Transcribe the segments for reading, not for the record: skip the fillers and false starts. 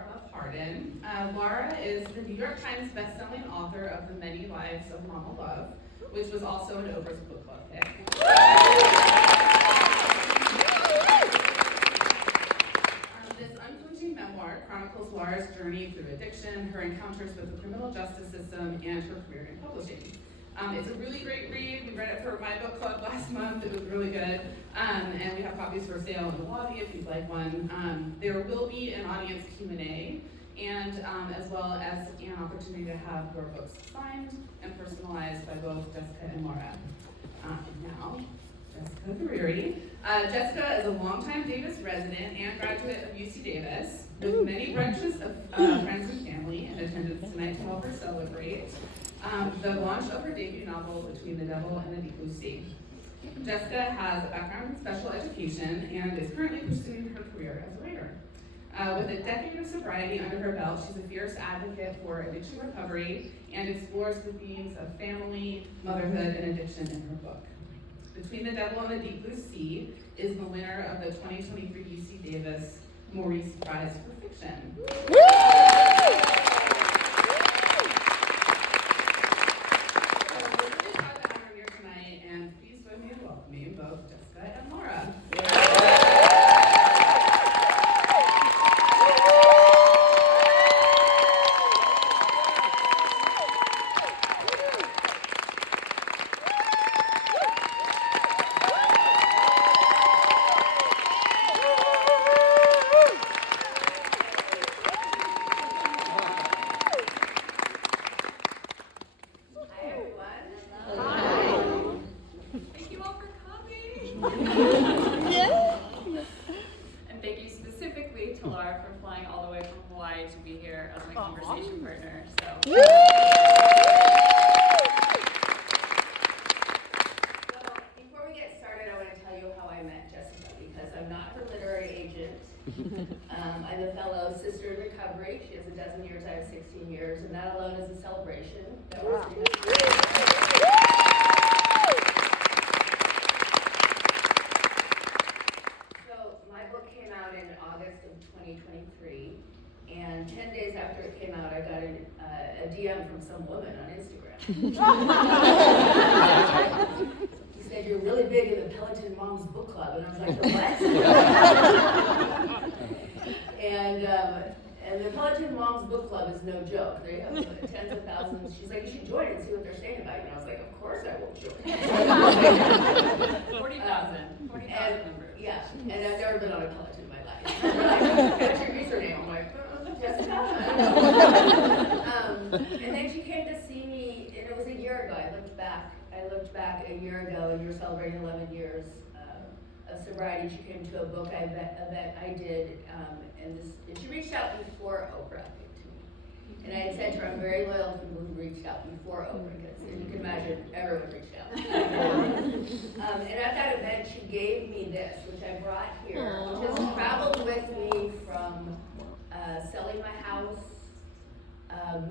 Lara Love Hardin. Lara is the New York Times bestselling author of The Many Lives of Lara Love, which was also an Oprah's Book Club pick. This unflinching memoir chronicles Lara's journey through addiction, her encounters with the criminal justice system, and her career in publishing. It's a really great read. We read it for my book club last month. It was really good. And we have copies for sale in the lobby if you'd like one. There will be an audience Q&A, and as well as an opportunity to have your books signed and personalized by both Jessica and Lara. Now, Jessica Guerrieri. Jessica is a longtime Davis resident and graduate of UC Davis, with many brunches of friends and family in attendance tonight to help her celebrate the launch of her debut novel, Between the Devil and the Deep Blue Sea. Jessica has a background in special education and is currently pursuing her career as a writer. With a decade of sobriety under her belt, she's a fierce advocate for addiction recovery and explores the themes of family, motherhood, and addiction in her book. Between the Devil and the Deep Blue Sea is the winner of the 2023 UC Davis Maurice Prize for Fiction. Both Jessica and Lara. And thank you specifically to Lara for flying all the way from Hawaii to be here as my conversation partner. So, before we get started, I want to tell you how I met Jessica, because I'm not her literary agent. I'm a fellow sister in recovery. She has 12 years, I have 16 years, and that alone is a celebration. That was My book came out in August of 2023, and 10 days after it came out, I got a DM from some woman on Instagram. She said, "You're really big in the Peloton Moms Book Club," and I was like, "The what?" And the Peloton Moms Book Club is no joke. They have tens of thousands. She's like, "You should join and see what they're saying about you." And I was like, "Of course I will join." 40,000 members. Yeah, and I've never been on a Peloton in my life. They're like, "What's your username?" I'm like, "Jessica." And then she came to see me, and it was a year ago. I looked back a year ago, and you're celebrating 11 years of sobriety. She came to a book event I did, and she reached out before Oprah to me. And I had said to her, I'm very loyal to people who reached out before Oprah, because as you can imagine, everyone reached out. And at that event, she gave me this, which I brought here, which has traveled with me from selling my house,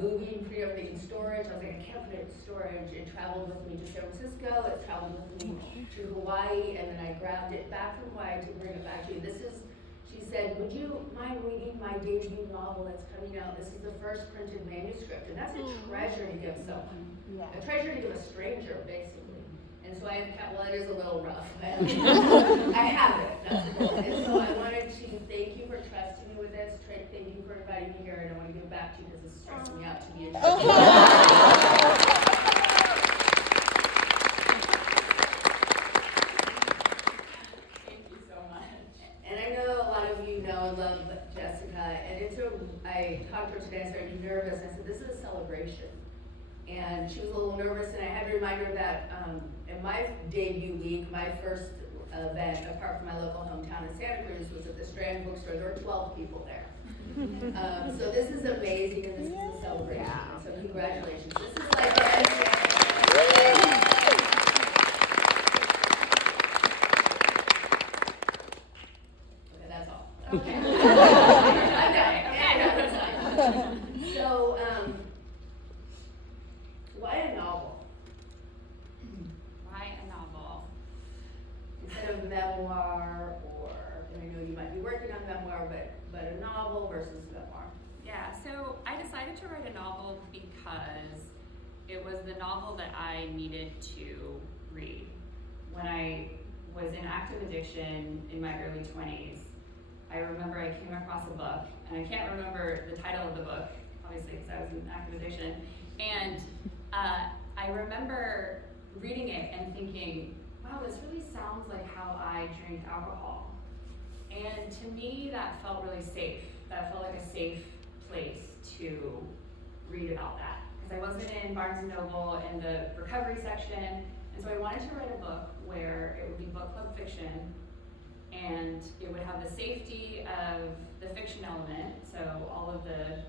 moving, putting everything in storage. I was like, I can't put it in storage. It traveled with me to San Francisco. It traveled with me to Hawaii, and then I grabbed it back from Hawaii to bring it back to you. She said, "Would you mind reading my debut novel that's coming out? This is the first printed manuscript." And that's a treasure to give someone. A treasure to give a stranger, basically. And so I have kept, well, it is a little rough. I have it. That's the goal. And so I wanted to thank you for trusting me with this. Thank you for inviting me here, and I want to give it back to you because it's stressing me out to be in love Jessica, and I talked to her today. I started nervous. I said, "This is a celebration," and she was a little nervous. And I had to remind her that in my debut week, my first event, apart from my local hometown in Santa Cruz, was at the Strand Bookstore. There were 12 people there. So this is amazing, and this is a celebration. Yeah. So congratulations. This is like that's all. Okay. I'm done. So, why a novel? Why a novel? Instead of memoir, and I know you might be working on memoir, but a novel, versus memoir? Yeah, so I decided to write a novel because it was the novel that I needed to read. When I was in active addiction in my early 20s, I remember I came across a book, and I can't remember the title of the book, obviously because I was in active addiction, and I remember reading it and thinking, wow, this really sounds like how I drink alcohol. And to me, that felt really safe. That felt like a safe place to read about that. Because I wasn't in Barnes & Noble in the recovery section, and so I wanted to write a book where it would be book club fiction, and it would have the safety of the fiction element, so all of the,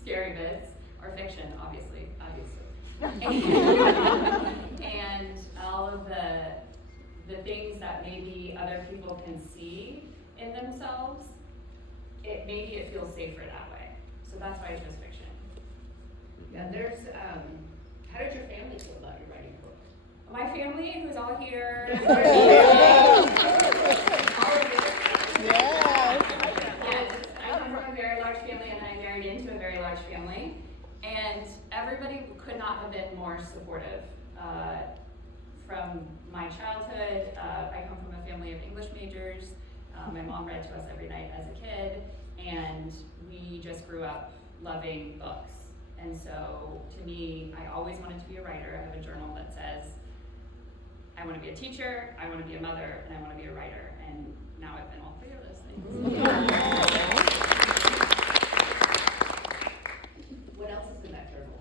scary bits are fiction, obviously. And all of the things that maybe other people can see in themselves, maybe it feels safer that way. So that's why I chose fiction. Yeah, how did your family feel about you writing a book? My family, who's all here. Yes. Yes, I come from a very large family, and I married into a very large family. And everybody could not have been more supportive. From my childhood, I come from a family of English majors. My mom read to us every night as a kid, and we just grew up loving books. And so, to me, I always wanted to be a writer. I have a journal that says, I want to be a teacher, I want to be a mother, and I want to be a writer. And now I've been all three of those things. What else is in that journal?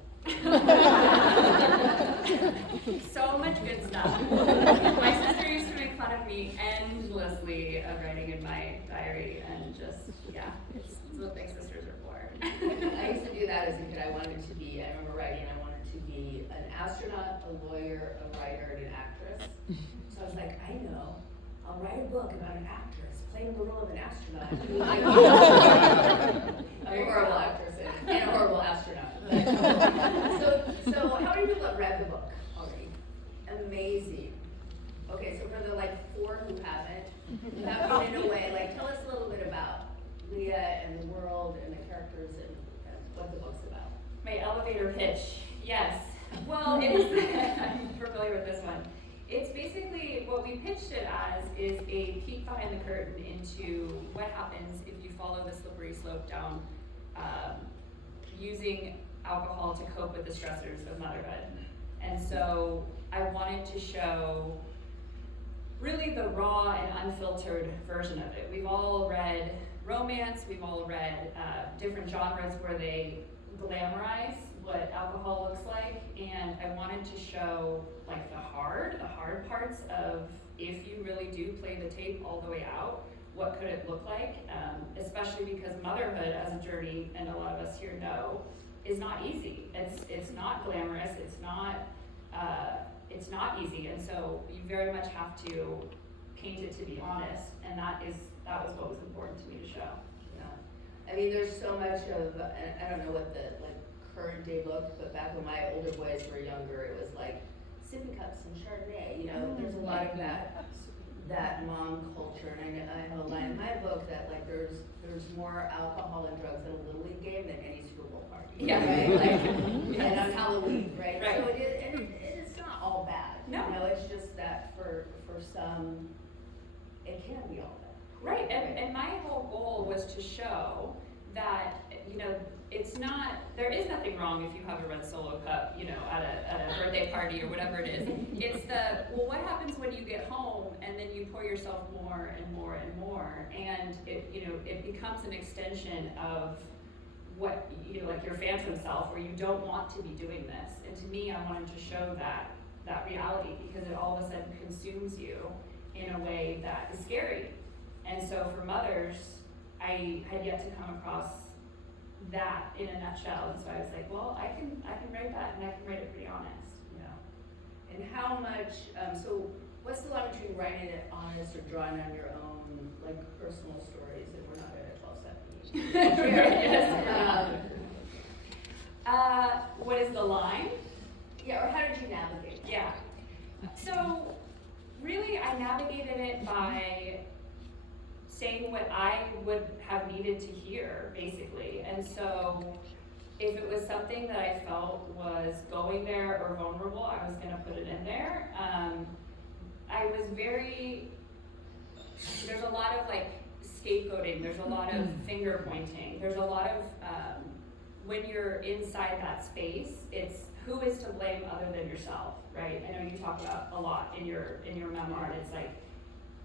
So much good stuff. My sister used to make fun of me endlessly of writing in my diary, and just, it's what big sisters are for. I used to do that as a kid. I remember writing, I wanted to be an astronaut, a lawyer, a writer, and an actress. So I was like, I know, I'll write a book about an actress playing the role of an astronaut. I'm a horrible actress and a horrible astronaut. So how many people have read the book already? Amazing. Okay, so for the 4 who haven't, without giving it away, tell us a little bit about Leah and the world and the characters and what the book's about. My elevator pitch, yes. Well, it is, I'm familiar with this one. It's basically, what we pitched it as is a peek behind the curtain into what happens if you follow the slippery slope down using alcohol to cope with the stressors of motherhood. And so I wanted to show really the raw and unfiltered version of it. We've all read romance, we've all read different genres where they glamorize what alcohol looks like, and I wanted to show the hard parts of if you really do play the tape all the way out, what could it look like, especially because motherhood as a journey, and a lot of us here know, is not easy. It's not glamorous, it's not easy, and so you very much have to paint it to be honest, and that was what was important to me to show. Yeah, I mean, there's so much of, and I don't know what the current day look, but back when my older boys were younger, it was sippy cups and Chardonnay. There's a lot of that mom culture, and I have a line in my book that there's more alcohol and drugs at a Little League game than any Super Bowl party. Yeah. Right? And on Halloween, right? Right. So it's not all bad. No. It's just that for some, it can be all bad. Right, and my whole goal was to show that, there is nothing wrong if you have a red Solo cup, at a birthday party or whatever it is. It's what happens when you get home and then you pour yourself more and more and more, and it becomes an extension of what, your phantom self, where you don't want to be doing this. And to me, I wanted to show that reality, because it all of a sudden consumes you in a way that is scary. And so for mothers, I had yet to come across that in a nutshell, and so I was like, well, I can write that, and I can write it pretty honest. Yeah. And how much, so what's the line between writing it honest or drawing on your own, personal stories, if we're not at a 12-step meeting? Yes. What is the line? Yeah, or how did you navigate? Yeah. So really, I navigated it by saying what I would have needed to hear, basically. And so if it was something that I felt was going there or vulnerable, I was gonna put it in there. I was there's a lot of like scapegoating, there's a lot of finger pointing, there's a lot of, when you're inside that space, it's who is to blame other than yourself, right? I know you talk about a lot in your memoir, and it's like,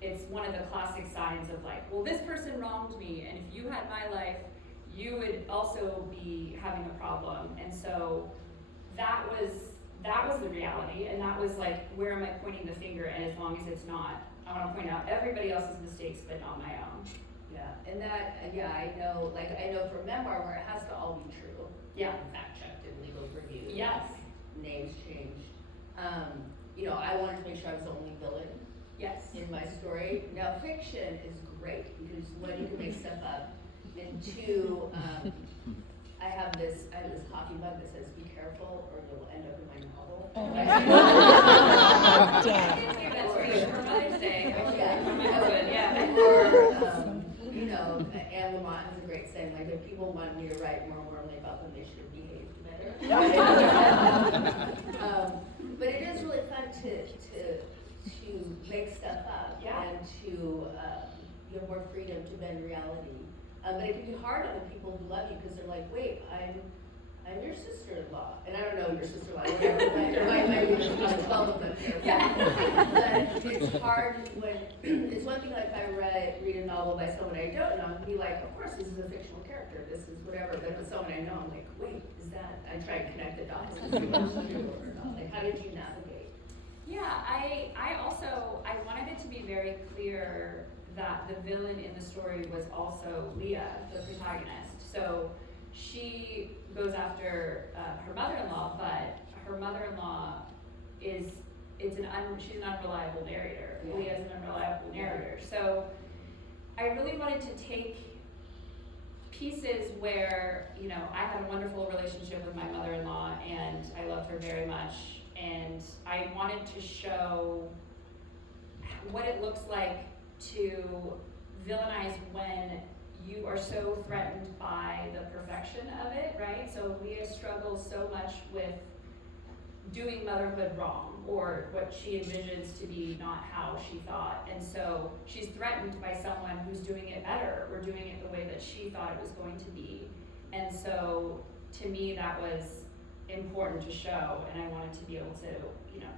it's one of the classic signs of like, well, this person wronged me, and if you had my life, you would also be having a problem. And so that was the reality, and that was like, where am I pointing the finger? And as long as it's not, I want to point out everybody else's mistakes, but not my own. Yeah, and that, I know for memoir where it has to all be true. Yeah. Fact checked and legal reviewed. Yes. Names changed. I wanted to make sure I was the only villain. Yes. In my story. Now, fiction is great because one, you can make stuff up, and two, I have this coffee mug that says, "Be careful, or you'll end up in my novel." That's for Mother's Day. Yeah. For my husband, yeah. Or, Anne Lamott has a great saying, like, if people want me to write more warmly about them, they should have behaved better. But it is really fun to make stuff up, and to you have more freedom to bend reality. But it can be hard on the people who love you because they're like, wait, I'm your sister-in-law, and I don't know your sister-in-law, whatever, but there might be 12 of them here. Yeah. But it's hard when, it's one thing like if I read a novel by someone I don't know, and be like, of course this is a fictional character, this is whatever, but with someone I know, I'm like, wait, is that, I try to connect the dots, is it true or not? Like, how did you navigate? Yeah, I wanted it to be very clear that the villain in the story was also Leah, the protagonist. So she goes after her mother-in-law, but her mother-in-law she's an unreliable narrator. Yeah. Leah is an unreliable narrator. So I really wanted to take pieces where, I had a wonderful relationship with my mother-in-law and I loved her very much, and I wanted to show what it looks like to villainize when you are so threatened by the perfection of it, right? So Leah struggles so much with doing motherhood wrong, or what she envisions to be not how she thought. And so she's threatened by someone who's doing it better, or doing it the way that she thought it was going to be. And so to me that was important to show, and I wanted to be able to,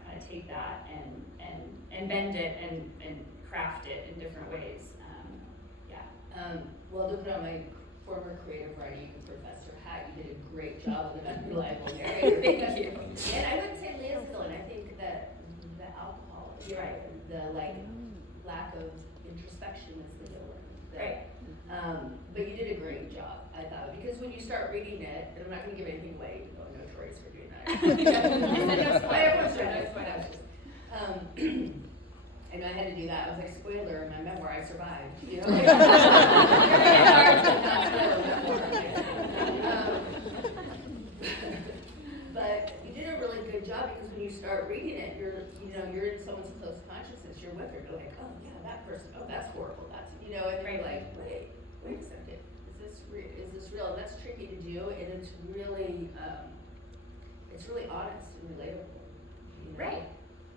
kind of take that and bend it and craft it in different ways. Well, to put on my former creative writing professor hat, you did a great job with an unreliable narrator. Thank you. And I wouldn't say Leah's villain. I think that the alcohol, Right. The lack of introspection is the villain. Right. But you did a great job, I thought, because when you start reading it, and I'm not going to give anything away, even though I'm notorious for doing that. And I had to do that. I was like, spoiler, in my memoir, I survived. But you did a really good job, because when you start reading it, you're in someone's close consciousness. You're with her. You're like, oh yeah, that person. Oh, that's horrible. That's and you're like, wait a second. Is this real? And that's tricky to do, and it's really honest and relatable. Right.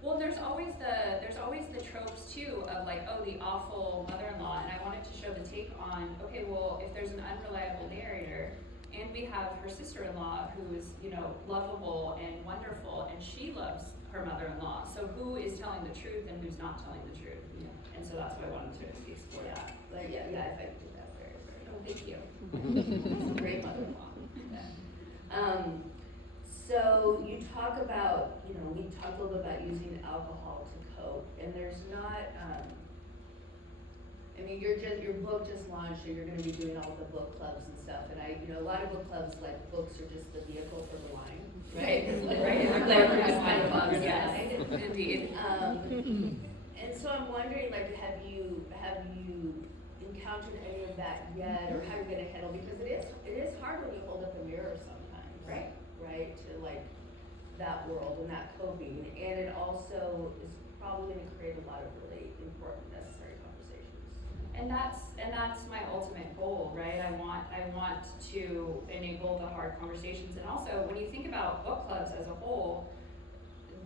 Well, there's always the tropes too of like, oh, the awful mother-in-law, and I wanted to show the take on, okay, well, if there's an unreliable narrator, and we have her sister-in-law who's, lovable and wonderful, and she loves her mother-in-law, so who is telling the truth and who's not telling the truth? Yeah. And so that's why I wanted to explore that. But yeah, I think that's very, very. Oh, thank you. She's a great mother-in-law. Yeah. So you talk about, we talked a little bit about using alcohol to cope, and there's not, your book just launched, and you're going to be doing all the book clubs and stuff, and a lot of book clubs, like, books are just the vehicle for the wine, right? Yes, indeed. And so I'm wondering, like, have you encountered any of that yet, or how you're going to handle, because it is hard when you hold up a mirror sometimes, right? To like that world and that coping, and it also is probably going to create a lot of really important, necessary conversations. that's my ultimate goal, right? I want to enable the hard conversations, and also when you think about book clubs as a whole,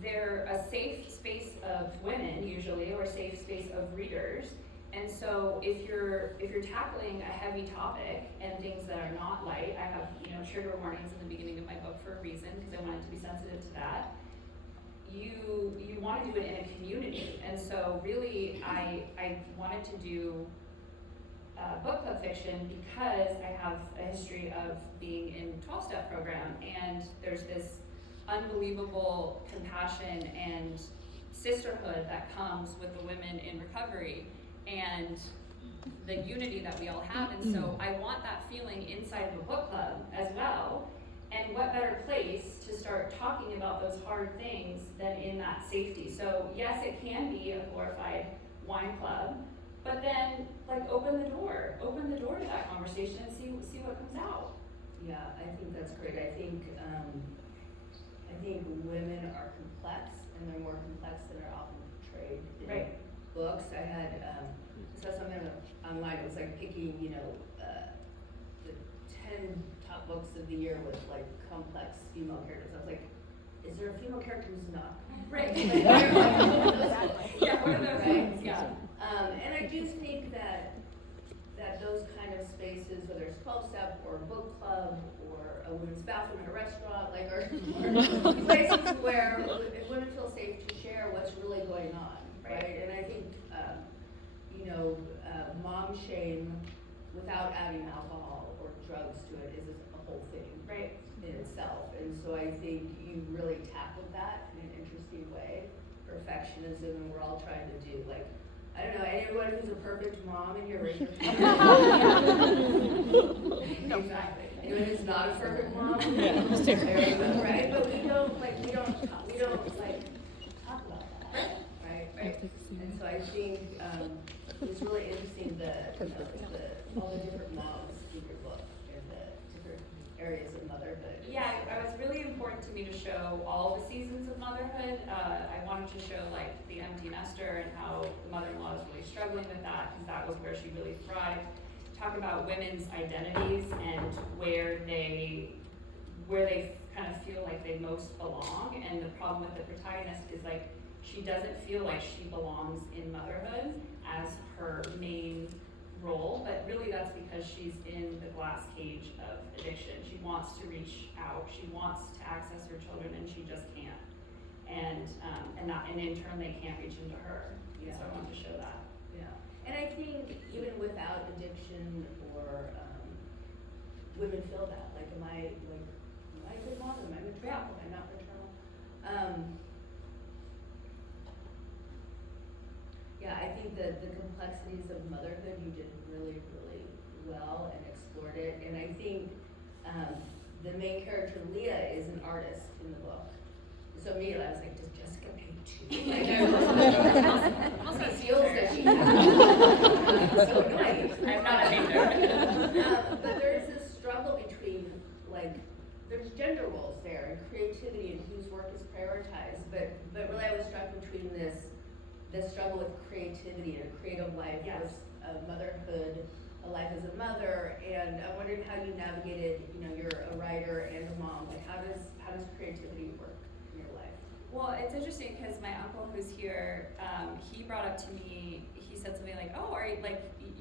they're a safe space of women usually, or a safe space of readers. And so if you're tackling a heavy topic and things that are not light, I have trigger warnings in the beginning of my book for a reason, because I wanted to be sensitive to that. You want to do it in a community, and so really I wanted to do book club fiction because I have a history of being in 12-step program, and there's this unbelievable compassion and sisterhood that comes with the women in recovery and the unity that we all have. And so I want that feeling inside the book club as well. And what better place to start talking about those hard things than in that safety? So yes, it can be a glorified wine club, but then open the door to that conversation and see what comes out. Yeah, I think that's great. I think women are complex, and they're more complex than are often portrayed in books. I had saw something online. It was like picking, the 10 top books of the year with complex female characters. I was like, is there a female character who's not? Right. Yeah, one of those things. Yeah. And I do think that those kind of spaces, whether it's 12-step or a book club or a women's bathroom in a restaurant, or places where women feel safe to share what's really going on, right? And I think, mom shame without adding alcohol or drugs to it is a whole thing, right, in itself. And so I think you really tackled that in an interesting way. Perfectionism, and we're all trying to do I don't know, anyone who's a perfect mom in here, raise your hand. Exactly. Anyone who's not a perfect mom? Yeah. Right? But we don't talk about that. Right? And so I think it's really interesting all the different moms in your book and the different areas of motherhood. Yeah, it was really important to me to show all the seasons of motherhood. I wanted to show the empty nester and how the mother-in-law is really struggling with that, because that was where she really thrived. Talk about women's identities and where they kind of feel like they most belong. And the problem with the protagonist is she doesn't feel like she belongs in motherhood as her main role, but really that's because she's in the glass cage of addiction. She wants to reach out, she wants to access her children, and she just can't. And in turn they can't reach into her. Yeah. So I wanted to show that. Yeah. And I think even without addiction or women feel that. Am I a good mom? Am I maternal? Am I not maternal? Yeah, I think that the complexities of motherhood you did really, really well and explored it. And I think the main character, Leah, is an artist in the book. So immediately I was like, does Jessica paint too? Also feels that she has. So nice. I'm not a painter. But there is this struggle between, there's gender roles there and creativity and whose work is prioritized. But really I was struck between this struggle with creativity and a creative life, yes, with motherhood, a life as a mother, and I'm wondering how you navigated, you're a writer and a mom, how does creativity work in your life? Well, it's interesting because my uncle who's here, he brought up to me, he said something like, oh, are you,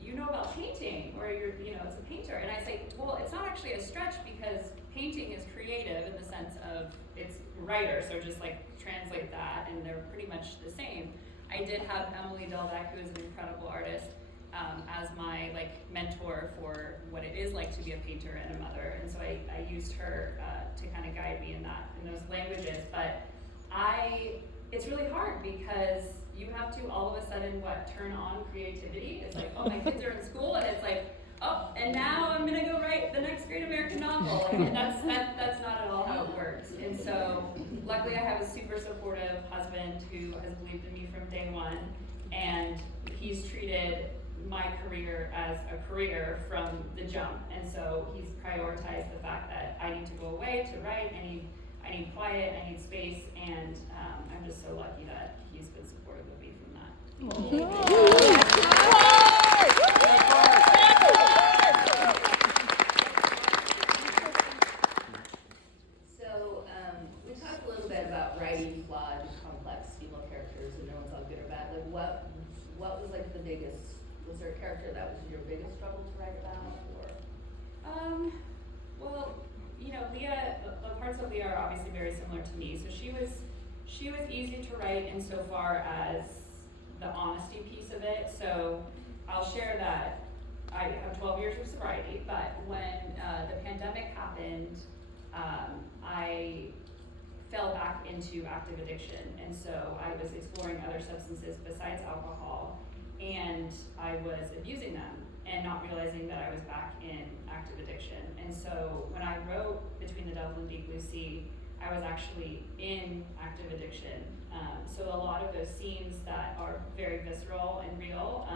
you know about painting, or you're, it's a painter, and I say, well, it's not actually a stretch because painting is creative in the sense of it's writer, so just translate that, and they're pretty much the same. I did have Emily Delbeck, who is an incredible artist, as my mentor for what it is like to be a painter and a mother, and so I used her to kind of guide me in those languages. But it's really hard because you have to all of a sudden turn on creativity. It's oh, my kids are in school, and it's oh, and now I'm gonna go write the next great American novel. That's not at all how it works. And so luckily I have a super supportive husband who has believed in me from day one, and he's treated my career as a career from the jump. And so he's prioritized the fact that I need to go away to write, I need quiet, I need space, and I'm just so lucky that he's been supportive of me from that. character that was your biggest struggle to write about, or? Well, you know, Leah, the parts of Leah are obviously very similar to me. So she was easy to write insofar as the honesty piece of it. So I'll share that I have 12 years of sobriety, but when the pandemic happened, I fell back into active addiction. And so I was exploring other substances besides alcohol, and I was abusing them and not realizing that I was back in active addiction. And so when I wrote Between the Devil and Deep Blue Sea, I was actually in active addiction. So a lot of those scenes that are very visceral and real,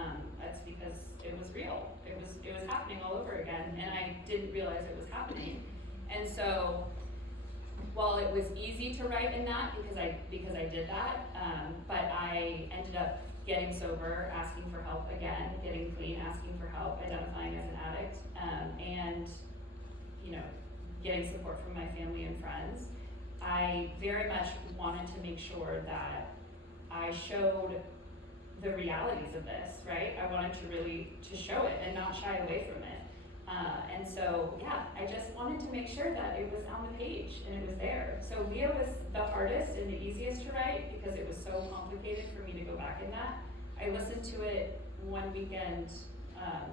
that's because it was real. It was happening all over again, and I didn't realize it was happening. And so while it was easy to write in that because I did that, but I ended up getting sober, asking for help again, getting clean, asking for help, identifying as an addict, and you know, getting support from my family and friends. I very much wanted to make sure that I showed the realities of this, right? I wanted to show it and not shy away from it. And so, yeah, I just wanted to make sure that it was on the page and it was there. So Leah was the hardest and the easiest to write because it was so complicated for me to go back in that. I listened to it one weekend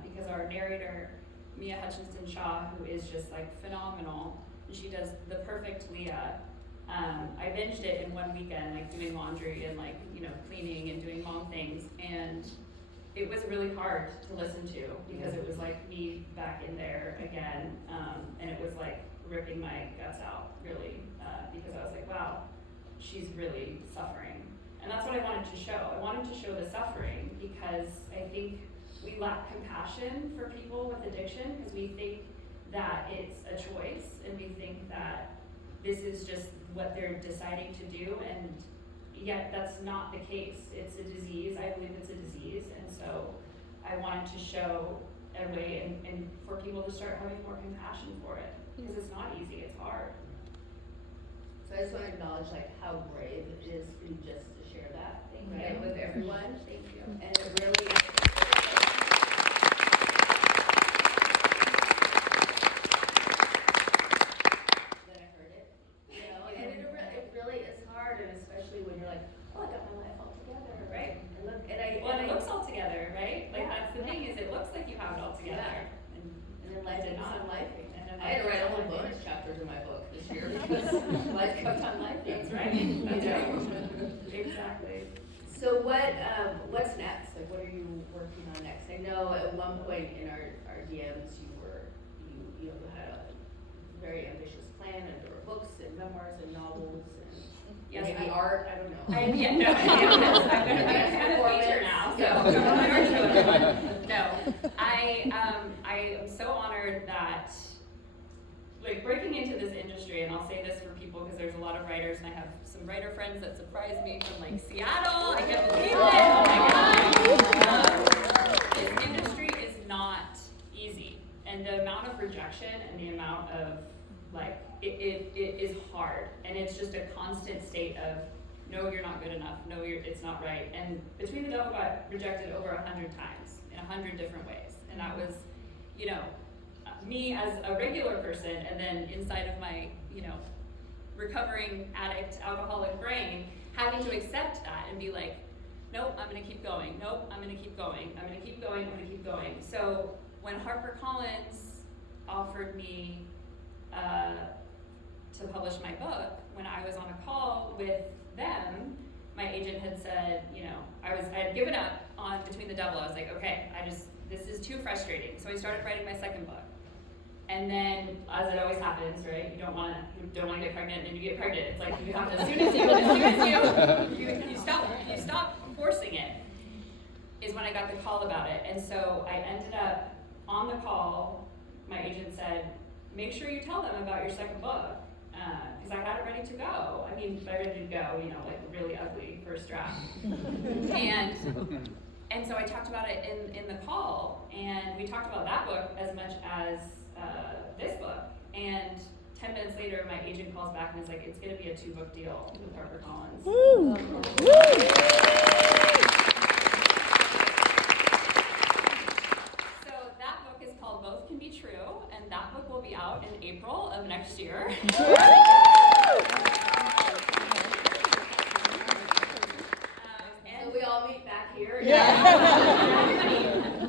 because our narrator, Mia Hutchinson Shaw, who is just like phenomenal, and she does the perfect Leah. I binged it in one weekend, like doing laundry and like, you know, cleaning and doing mom things, and it was really hard to listen to because it was like me back in there again, and it was like ripping my guts out, really, because I was like, wow, she's really suffering. And that's what I wanted to show. I wanted to show the suffering because I think we lack compassion for people with addiction because we think that it's a choice and we think that this is just what they're deciding to do, and yet that's not the case. It's a disease. I believe it's a disease, and so I wanted to show a way and for people to start having more compassion for it because it's not easy. It's hard. So I just want to acknowledge like how brave it is for you just to share that Thank right, you. with everyone. Thank you. And it really then I heard it, you know, and it really is hard, and especially when you're like, oh, I got my life all together, right? And look, Well, it looks all together, right? Like Yeah. that's the thing is it looks like you have it all together. Yeah. And then life did keeps not. on lifing. And then I had to life write all keeps the on bonus chapters in my book this year because life kept on lifing. That's right. That's right. Exactly. So what's next? Like, what are you working on next? I know at one point in our DMs you had a very ambitious plan, and there were books and memoirs and novels and Yes, maybe art. I don't know. I'm going to be a feature now, so I'm going to show everyone. No, I am so honored that, like, breaking into this industry, and I'll say this for people because there's a lot of writers, and I have some writer friends that surprised me from like Seattle. I can't believe it. Oh my God. This industry is not easy, and the amount of rejection and the amount of like it is hard, and it's just a constant state of no, you're not good enough. No, it's not right. And Between the Devil got rejected over 100 times in 100 different ways, and that was, you know, me as a regular person, and then inside of my, you know, recovering addict, alcoholic brain, having to accept that and be like, nope, I'm gonna keep going. Nope, I'm gonna keep going. I'm gonna keep going. I'm gonna keep going. So when HarperCollins offered me to publish my book, when I was on a call with them, my agent had said, you know, I had given up on Between the Devil. I was like, okay, this is too frustrating. So I started writing my second book. And then, as it always happens, right? You don't want to get pregnant, and you get pregnant. It's like you have to, as soon as you stop forcing it. Is when I got the call about it, and so I ended up on the call. My agent said, "Make sure you tell them about your second book," because I had it ready to go. I mean, ready to go, you know, like really ugly first draft, and so I talked about it in the call, and we talked about that book as much as this book, and 10 minutes later my agent calls back and is like, it's going to be a 2-book deal with HarperCollins. Woo! be out in April of next year. So we all meet back here? Everybody,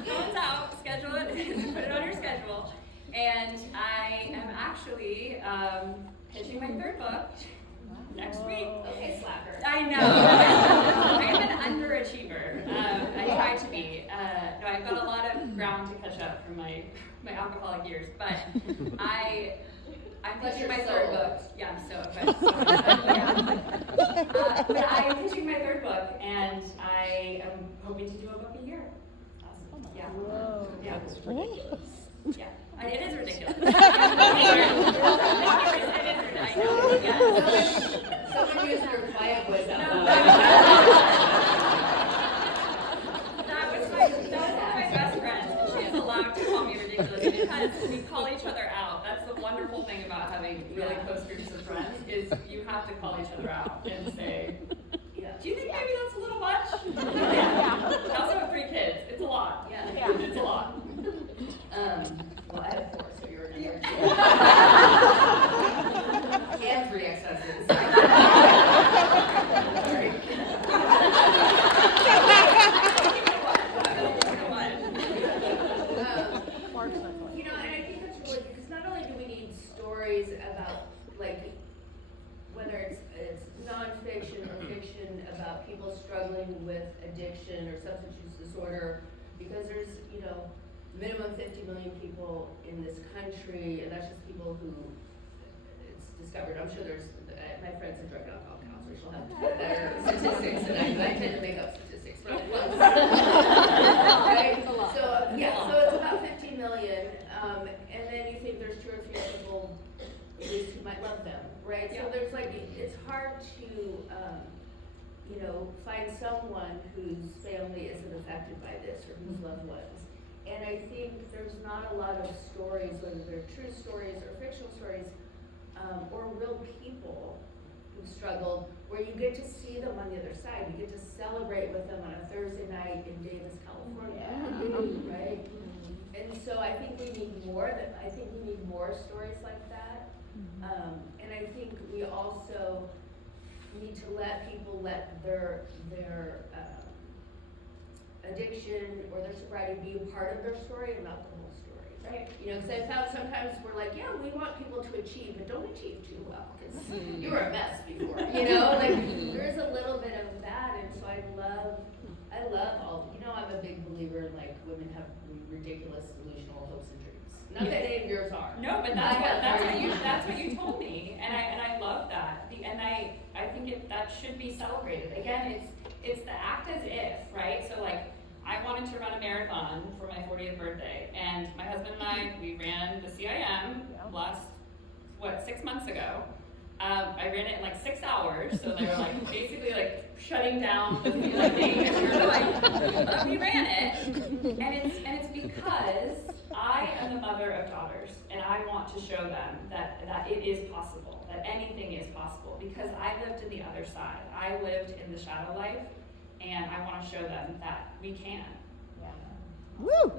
phone's out, schedule it, put it on your schedule. And I am actually pitching my third book next week. Okay, slacker. I know. I'm an underachiever. I try to be. No, I've got a lot of ground to catch up from my alcoholic years, but I'm pitching my third book. Yeah, I'm so excited. But I'm pitching my third book, and I am hoping to do a book a year. Awesome. Yeah. Whoa. Yeah. That's ridiculous. Yeah. It is ridiculous. Someone used your quiet voice out loud. That was one of my best friends, and she is allowed to call me ridiculous because we call each other out. That's the wonderful thing about having really close groups of friends is you have to call each other out and say, do you think maybe that's a little much? Yeah. I also have 3 kids. It's a lot. Yeah. It's a lot. Well, I have 4, so you're number 2. And 3 ex-husbands. Sorry. You know, and I think that's really, because not only do we need stories about, like, whether it's nonfiction or fiction about people struggling with addiction or substance use disorder, because there's, you know, minimum 50 million people in this country, and that's just people who it's discovered. I'm sure there's, my friend's a drug and alcohol counselor, she'll have better statistics, and I tend to make up statistics for right? So, yeah, so it's about 50 million, and then you think there's 2 or 3 people at least who might love them, right? So there's like, it's hard to, you know, find someone whose family isn't affected by this or whose loved ones. And I think there's not a lot of stories, whether they're true stories or fictional stories, or real people who struggled, where you get to see them on the other side. You get to celebrate with them on a Thursday night in Davis, California, right? And so I think we need more. I think we need more stories like that. And I think we also need to let people let their addiction or their sobriety be a part of their story and not the whole story, right? You know, because I found sometimes we're like, yeah, we want people to achieve, but don't achieve too well, because you were a mess before, you know? Like, there's a little bit of that, and so I love all, you know, I'm a big believer in, like, women have ridiculous delusional hopes and dreams. Not that any of yours are. No, but that's what you told me, and I love that. And I think that should be celebrated. Again, it's the act as if, right? So like, I wanted to run a marathon for my 40th birthday, and my husband and I, we ran the CIM last, 6 months ago. I ran it in like 6 hours, so they were like basically like shutting down the thing, and we were like, but we ran it, and it's because I am the mother of daughters, and I want to show them that it is possible, that anything is possible, because I lived in the other side. I lived in the shadow life, and I want to show them that we can. Yeah. Woo!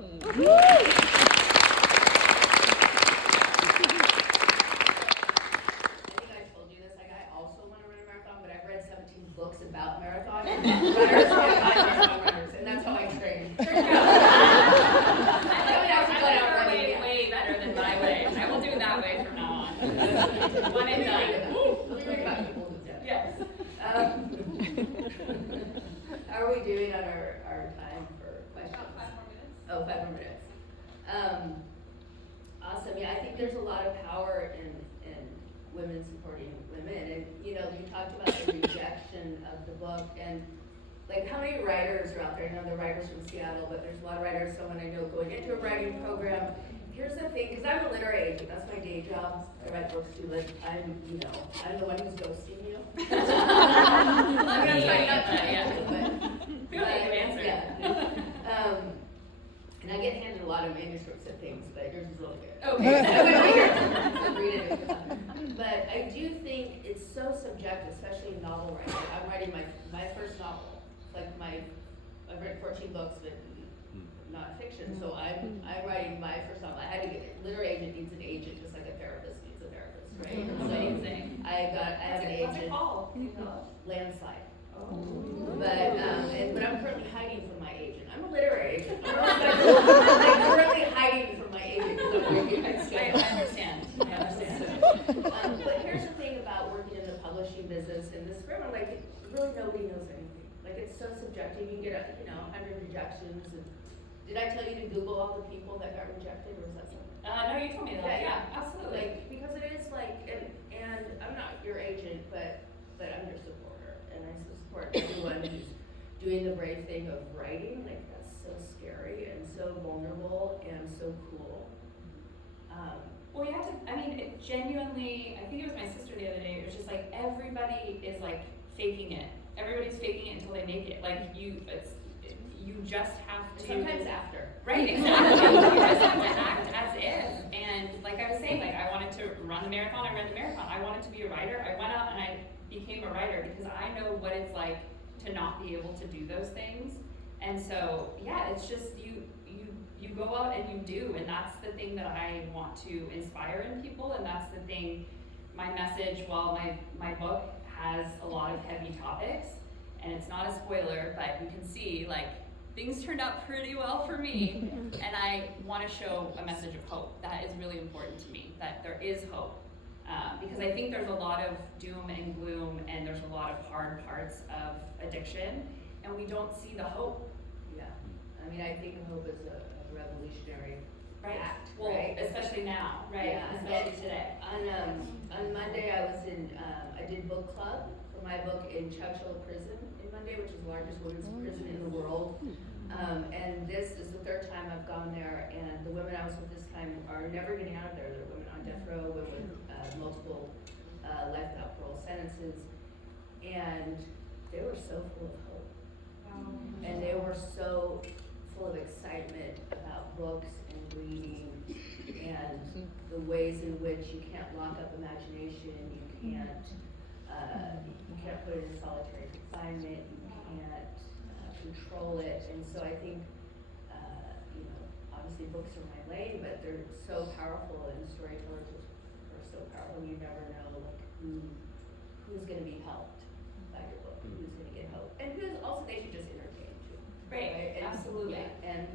Books about marathon runners and that's how I train. I know way better than my way. I will do that way from now on. One and done. Yes. How are we doing on our time for questions? About 5 more minutes. Oh, 5 more minutes. Awesome. Yeah, I think there's a lot of power in women supporting women, and you know, you talked about the rejection of the book, and like, how many writers are out there? I know the writers from Seattle, but there's a lot of writers. Someone I know going into a writing program. Here's the thing, because I'm a literary agent, that's my day job. I write books too. Like, I'm the one who's ghosting you. I'm gonna try not to, but Feel like you answered. Yeah. And I get handed a lot of manuscripts and things, but yours is really good. Okay. So read it. But I do think it's so subjective, especially in novel writing. I'm writing my first novel. Like I've written 14 books, but not fiction. So I'm writing my first novel. I had to get it. Literary agent needs an agent, just Landslide. Oh. But I'm currently hiding from my agent. I'm a literary agent. I'm currently hiding from my agent because I'm working on I schedule. understand. I understand. But here's the thing about working in the publishing business in this firm, like, really nobody knows anything. Like, it's so subjective. You can get 100 rejections. And did I tell you to Google all the people that got rejected, or was that something? No, you told me that. Yeah, absolutely. Like, because it is like, and I'm not your agent, but I'm your supporter, and I support everyone who's doing the brave thing of writing. Like, that's so scary and so vulnerable and so cool. Well, you have to, I mean, it genuinely, I think it was my sister the other day, it was just like, everybody is like faking it. Everybody's faking it until they make it. Like, you just have to. Sometimes after. Right, exactly. You just have to act as if. And like I was saying, like, I wanted to run the marathon, I ran the marathon. I wanted to be a writer. I went out and I became a writer because I know what it's like to not be able to do those things. And so, yeah, it's just you go out and you do, and that's the thing that I want to inspire in people, and that's the thing, my message, while my book has a lot of heavy topics, and it's not a spoiler, but you can see, like, things turned out pretty well for me, and I want to show a message of hope. That is really important to me, that there is hope. Because I think there's a lot of doom and gloom, and there's a lot of hard parts of addiction, and we don't see the hope. Yeah. I mean, I think hope is a revolutionary act, Well, right? especially now, right? Yeah. Especially today. On Monday, I did book club for my book in Chowchilla Prison in Monday, which is the largest women's prison in the world. And this is the third time I've gone there, and the women I was with this time are never getting out of there. They're women on death row, women with multiple life without parole sentences, and they were so full of hope. And they were so full of excitement about books and reading and the ways in which you can't lock up imagination, you can't put it in solitary confinement, you can't control it. And so I think, obviously books are my lane, but they're so powerful, and storytellers are so powerful. You never know, like, who's going to be helped by your book, who's going to get hope, and who's also they should just entertain too. Right, And, absolutely. Yeah, and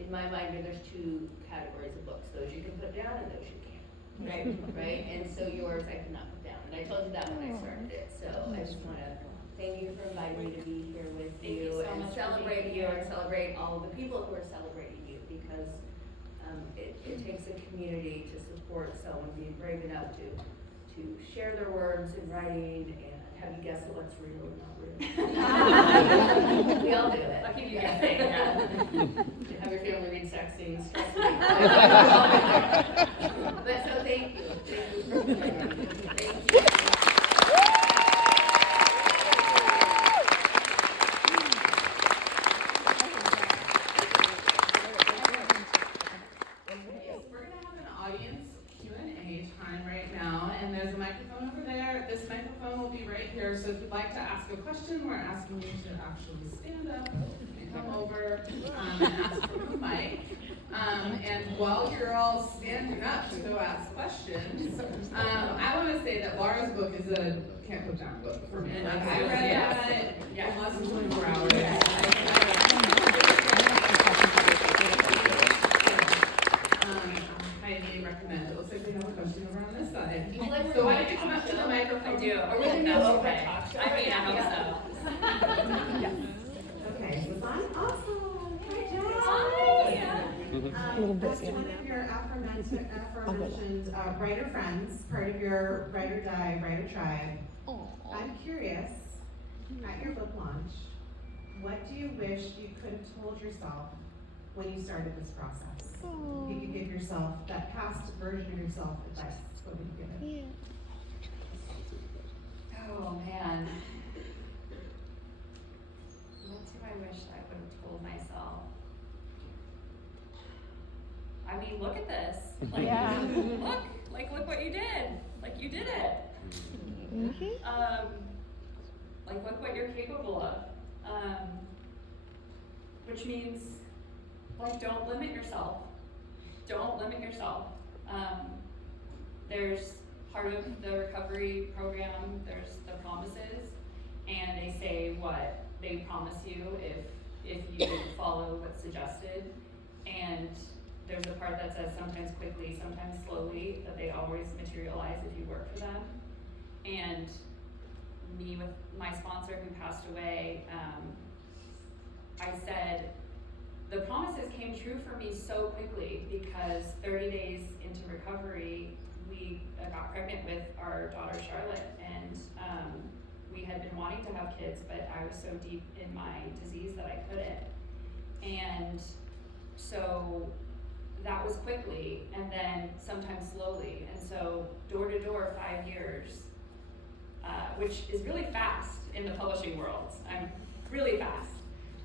in my mind, there's two categories of books: those you can put down and those you can't. Right. Right. And so yours, I cannot put down, and I told you that when I started it. So I just want to thank you for inviting me to be here with Thank you so and much for celebrate being you here. and celebrate all of the people who are celebrating you, because it takes a community to support someone being brave enough to share their words in writing and have you guess what's real or not real. We all do it. I'll keep you guessing, yeah. Have your family read sex scenes, trust me. But so thank you. Thank you for joining me. Thank you. Yes, we're gonna have an audience Q&A time right now, and there's a microphone over there. This microphone will be right here, so if you'd like to ask a question, we're asking you to actually stand up and come over and ask for the mic. And while you're all standing up to go ask questions, I want to say that Lara's book is a can't put down book for me. Like, I read that in less than 24 hours. Highly recommend. It looks like we have a question over on this side. So why don't you come up to the microphone? I do. Are we gonna do That's Oprah okay. talk show? I mean, I hope so. Okay, was on? Awesome. Great job. Hi. That's one of your aforementioned writer friends, part of your Write or Die, Writer Tribe. I'm curious, at your book launch, what do you wish you could have told yourself when you started this process? If you could give yourself, that past version of yourself, advice, what would you give it? Oh, man. What do I wish I would have told myself? I mean, look at this. Like, look what you did. Like, you did it. Like, look what you're capable of. Which means, like, don't limit yourself. Don't limit yourself. There's part of the recovery program, there's the promises, and they say what they promise you if you follow what's suggested. And there's a part that says sometimes quickly, sometimes slowly, that they always materialize if you work for them. And me with my sponsor who passed away, I said, the promises came true for me so quickly because 30 days into recovery, we got pregnant with our daughter Charlotte, and we had been wanting to have kids, but I was so deep in my disease that I couldn't. And so that was quickly, and then sometimes slowly. And so door to door, 5 years, which is really fast in the publishing world. I'm really fast.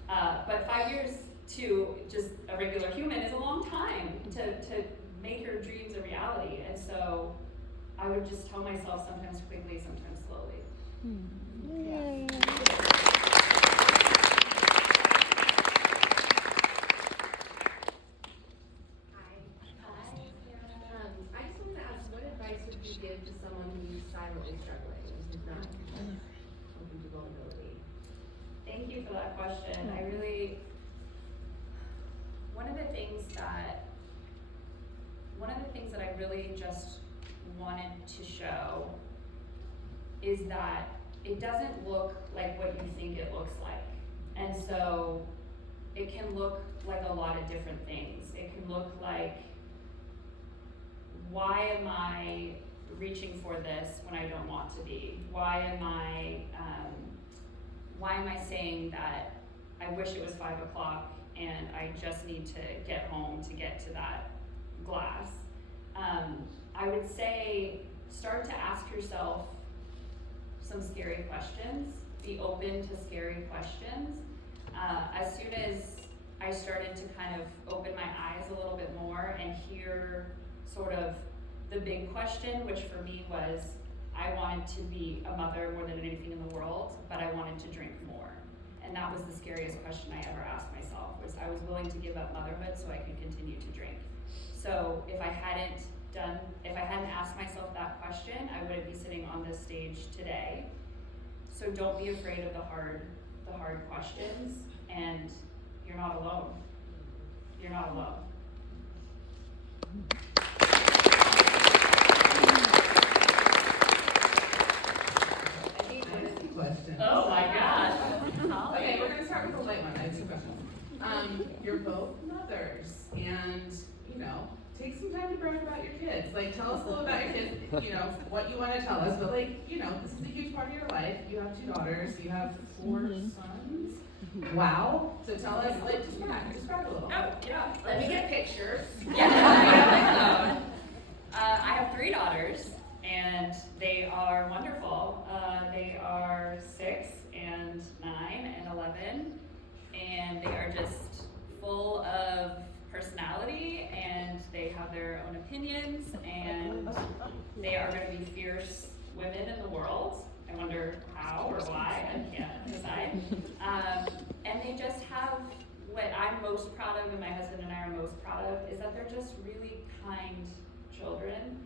But 5 years to just a regular human is a long time to make your dreams a reality. And so I would just tell myself sometimes quickly, sometimes slowly. Yay. I just wanted to ask, what advice would you give to someone who's silently struggling, who's not open to vulnerability? Thank you for that question. One of the things that I really just wanted to show is that it doesn't look like what you think it looks like. And so it can look like a lot of different things. It can look like, why am I reaching for this when I don't want to be? Why am I saying that I wish it was 5 o'clock and I just need to get home to get to that glass? I would say start to ask yourself some scary questions. Be open to scary questions. As soon as I started to kind of open my eyes a little bit more and hear sort of the big question, which for me was, I wanted to be a mother more than anything in the world, but I wanted to drink more. And that was the scariest question I ever asked myself, was I was willing to give up motherhood so I could continue to drink. So if I hadn't asked myself that question, I wouldn't be sitting on this stage today. So don't be afraid of the hard questions, and you're not alone. You're not alone. Question. Oh my gosh. Okay, we're gonna start with a light one. I have 2 questions. You're both mothers, and take some time to brag about your kids. Like, tell us a little about your kids. What you want to tell us, but this is a huge part of your life. You have 2 daughters. You have 4 sons. Wow. So tell us, just brag a little. Oh, yeah. Let me get pictures. Yeah, I have 3 daughters, and they are wonderful. They are 6 and 9 and 11, and they are just full of personality, and they have their own opinions, and they are going to be fierce women in the world. I wonder how or why, I can't decide. And they just have what I'm most proud of, and my husband and I are most proud of, is that they're just really kind children.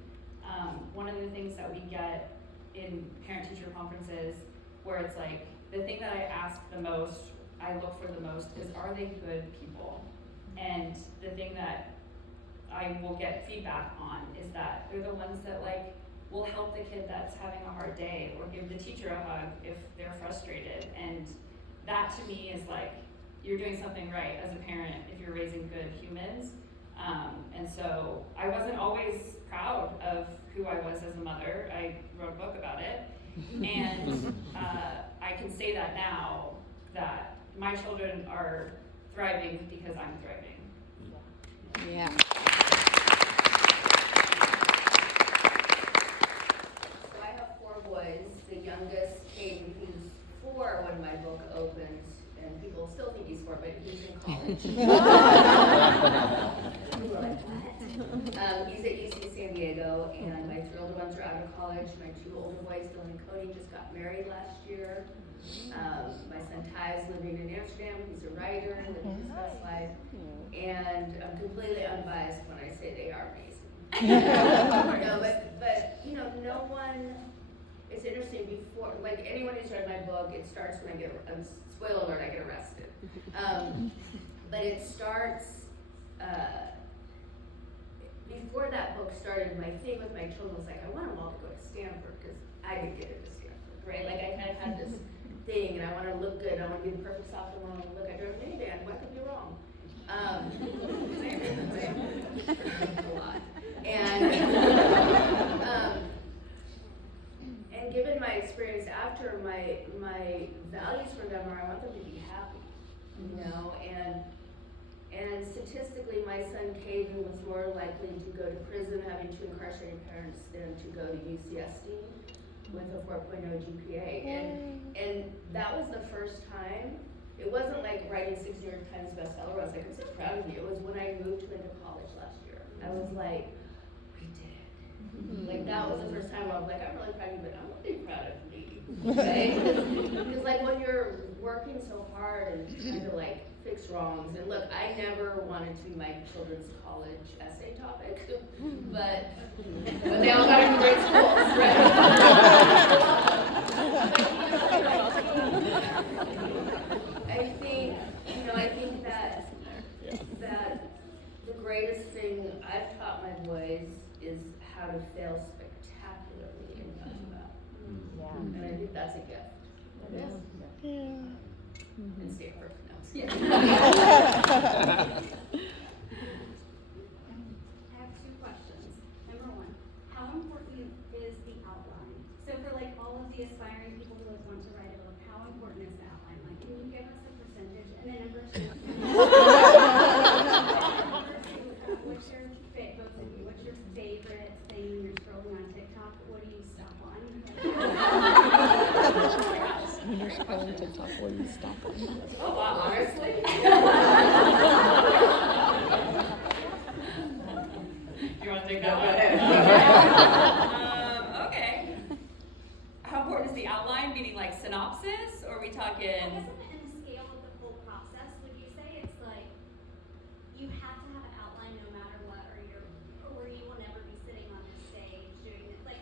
One of the things that we get in parent-teacher conferences, where it's like, the thing that I ask the most, I look for the most, is, are they good people? And the thing that I will get feedback on is that they're the ones that will help the kid that's having a hard day, or give the teacher a hug if they're frustrated. And that to me is you're doing something right as a parent if you're raising good humans. And so I wasn't always proud of who I was as a mother. I wrote a book about it. And I can say that now, that my children are thriving because I'm thriving. Yeah. So I have 4 boys. The youngest, Caden, who's 4 when my book opens, and people still think he's 4, but he's in college. He's at UC San Diego, and my 3 older ones are out of college. My 2 older boys, Dylan and Cody, just got married last year. My son Ty is living in Amsterdam. He's a writer, living his best life. And I'm completely unbiased when I say they are amazing. No, but no one, it's interesting, before, like, anyone who's read my book, it starts when I get, spoiler alert, I get arrested. But it starts, before that book started, my thing with my children was like, I want them all to go to Stanford, because I didn't get into Stanford, right? Like, I kind of had this thing, and I want to look good, I want to be the perfect sophomore, I want to look, I drove a minivan, what could be wrong? A lot. And given my experience after, my values for them are I want them to be happy, you know, and statistically my son Caden was more likely to go to prison having two incarcerated parents than to go to UCSD with a 4.0 GPA. And that was the first time. It wasn't like writing 6 New York Times bestseller. I was like, I'm so proud of you. It was when I moved into college last year. I was like, we did it. Like that was the first time where I was like, I'm really proud of you, but I'm really proud of me. Okay? Because like when you're working so hard and trying to like fix wrongs, and look, I never wanted to be my children's college essay topic, but they all got into great schools, right? I think that the greatest thing I've taught my boys is how to fail spectacularly in that. And I think that's a gift. It is. And Stanford, no. I have 2 questions. Number 1, how important is the outline? So for like all of the aspiring people who like want to write a book, how important is the outline? Like, can you give us a percentage? And then number 2, what's your favorite thing when you're scrolling on TikTok? What do you stop on? When you're scrolling TikTok, what do you stop on? Oh wow, honestly? You want to take that one? Okay. How important is the outline, meaning like synopsis, or are we talking? I guess in the scale of the whole process, would you say it's like you have to have an outline no matter what, or you will never be sitting on the stage doing it? Like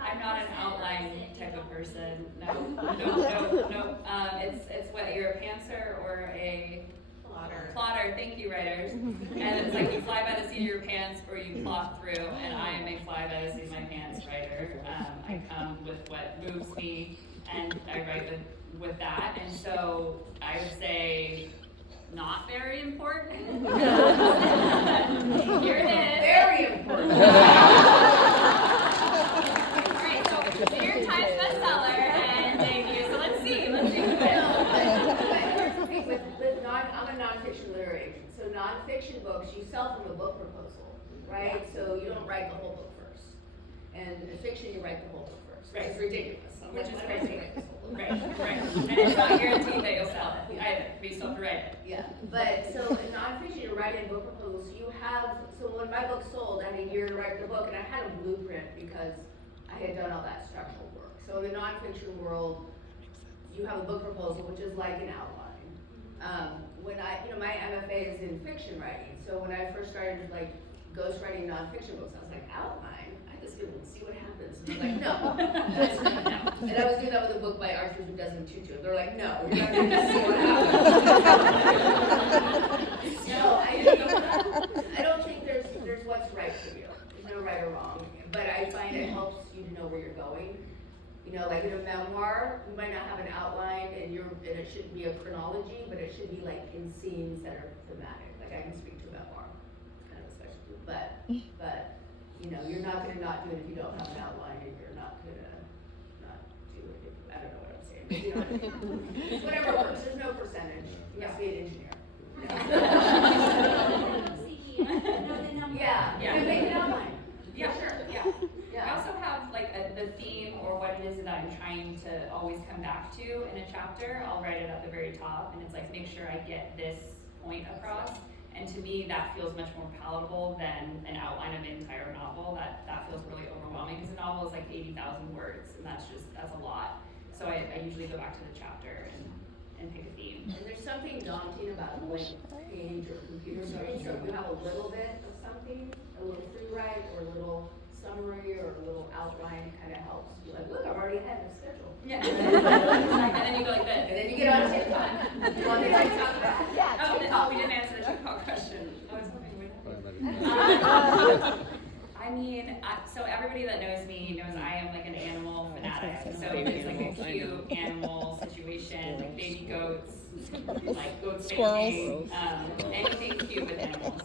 I'm not an outline type of person. No. It's what you're a pantser or a plotter. Thank you, writers. And it's like you fly by the seat of your pants or you plot through. And I am a fly by the seat of my pants writer. I come with what moves me, and I write with that. And so I would say not very important. Here it is. Very important. Alright, so New York Times bestseller and debut. So let's see. I'm a nonfiction literary agent. So nonfiction books, you sell from a book proposal, right? So you don't write the whole book first. And in fiction, you write the whole book first. Right. It's ridiculous. Which is crazy. Right. And it's not guaranteed that you'll sell it either, but you still have to write it. Yeah, but so in nonfiction, you're writing book proposals. So when my book sold, I had a year to write the book, and I had a blueprint because I had done all that structural work. So in the nonfiction world, you have a book proposal, which is like an outline. My MFA is in fiction writing. So when I first started like ghostwriting nonfiction books, I was like, outline? I just go and see what happens. And they're like, no, that's not no. And I was doing that with a book by Arthur who doesn't tutu. They're like, no, you're not going to see what happens. No, I don't think there's what's right for you. There's no right or wrong. But I find it helps you to know where you're going. You know, like in a memoir, you might not have an outline and it shouldn't be a chronology, but it should be like in scenes that are thematic. Like I can speak to a memoir. It's kind of a special group. But you know, you're not gonna not do it if you don't have an outline, and you're not gonna not do it if I don't know what I'm saying. But you know what I mean? Whatever works. There's no percentage. You have to be an engineer. Yeah. And make an outline. Yeah, sure. Yeah. Yeah. I also have like the theme or what it is that I'm trying to always come back to in a chapter. I'll write it at the very top, and it's like make sure I get this point across. And to me, that feels much more palatable than an outline of the entire novel. That feels really overwhelming because a novel is like 80,000 words, and that's a lot. So I usually go back to the chapter and pick a theme. And there's something daunting about a blank page or computer screen. So if you have a little bit of something, a little free write or a little summary summary or a little outline, it kind of helps. You're like, look, I'm already ahead of schedule. Yeah. And then you go like this. And then you get on TikTok. You want to TikTok about? Oh, we didn't answer the TikTok question. I was hoping we would. I mean, so everybody that knows me knows I am like an animal fanatic. So if it's like a cute animal situation, like baby goats, like goats fainting, anything cute with animals,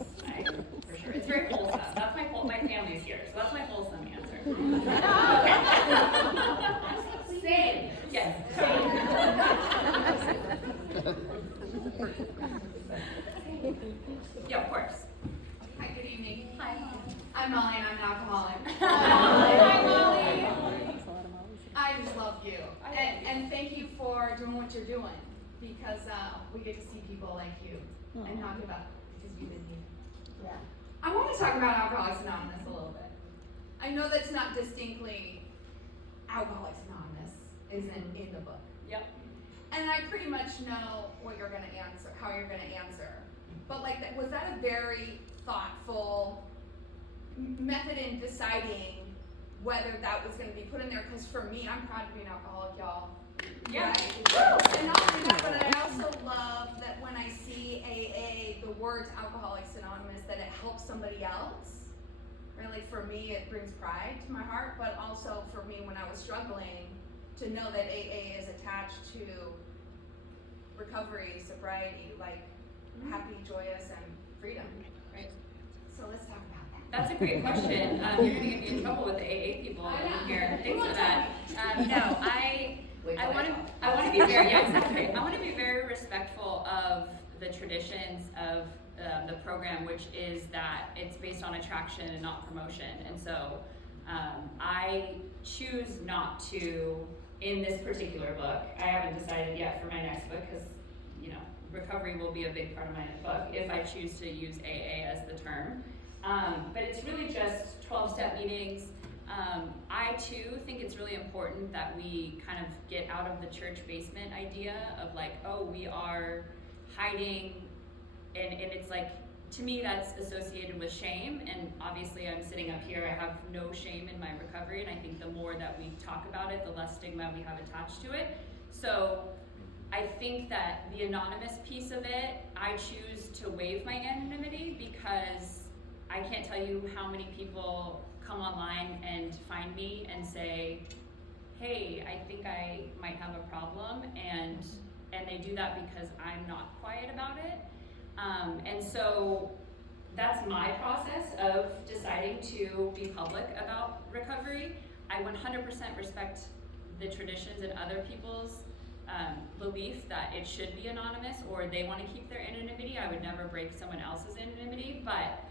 for sure. It's very wholesome. That's my family's here, so that's my wholesome answer. Same. Yes. Yeah, of course. Hi, good evening. Hi, Mom. I'm Molly and I'm an alcoholic. Hi, Molly. I just love you. And thank you for doing what you're doing because we get to see people like you and not give up because you didn't either. Yeah. I want to talk about Alcoholics Anonymous a little bit. I know that's not distinctly Alcoholics Anonymous isn't in the book. Yep. And I pretty much know what you're going to answer, how you're going to answer. But like, was that a very thoughtful method in deciding whether that was going to be put in there? Because for me, I'm proud to be an alcoholic, y'all. Yeah. Right? And not only that, but I also love that when I see AA, the words Alcoholics Anonymous, that it helps somebody else. Right? Like for me, it brings pride to my heart, but also for me, when I was struggling, to know that AA is attached to recovery, sobriety, like happy, joyous, and freedom. Right? So let's talk about that. That's a great question. You're going to get me in trouble with the AA people in here. Thanks for that. No, I want to be very, yeah, exactly. I want to be very respectful of the traditions of the program, which is that it's based on attraction and not promotion. And so I choose not to, in this particular book, I haven't decided yet for my next book because, you know, recovery will be a big part of my next book if I choose to use AA as the term. But it's really just 12-step meetings. I too think it's really important that we kind of get out of the church basement idea of like, oh, we are hiding, and it's like, to me that's associated with shame, and obviously I'm sitting up here, I have no shame in my recovery, and I think the more that we talk about it, the less stigma we have attached to it. So I think that the anonymous piece of it, I choose to waive my anonymity because I can't tell you how many people come online and find me and say, hey, I think I might have a problem, and they do that because I'm not quiet about it. And so that's my process of deciding to be public about recovery. I 100% respect the traditions and other people's belief that it should be anonymous or they want to keep their anonymity. I would never break someone else's anonymity, but